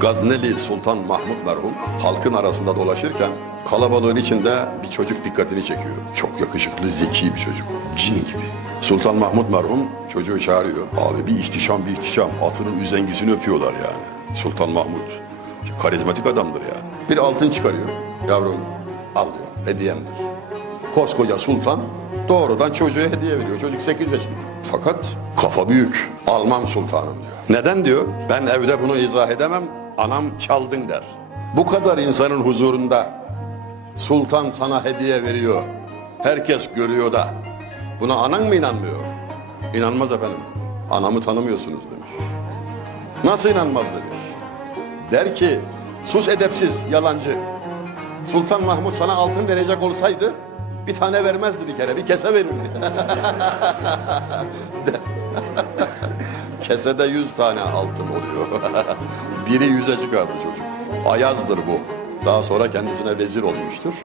Gazneli Sultan Mahmut merhum halkın arasında dolaşırken kalabalığın içinde bir çocuk dikkatini çekiyor. Çok yakışıklı, zeki bir çocuk. Cin gibi. Sultan Mahmut merhum çocuğu çağırıyor. Abi bir ihtişam bir ihtişam. Atının üzengisini öpüyorlar yani. Sultan Mahmut. Karizmatik adamdır yani. Bir altın çıkarıyor. Yavrum al diyor. Hediyemdir. Koskoca sultan doğrudan çocuğa hediye veriyor. Çocuk 8 yaşında. Fakat kafa büyük. Almam sultanım diyor. Neden diyor? Ben evde bunu izah edemem. Anam çaldın der. Bu kadar insanın huzurunda sultan sana hediye veriyor. Herkes görüyor da. Buna anan mı inanmıyor? İnanmaz efendim. Anamı tanımıyorsunuz demiş. Nasıl inanmaz demiş. Der ki sus edepsiz, yalancı. Sultan Mahmut sana altın verecek olsaydı bir tane vermezdi bir kere, bir kese verirdi. Kesede yüz tane altın oluyor. Biri yüze çıkardı çocuk. Ayazdır bu. Daha sonra kendisine vezir olmuştur.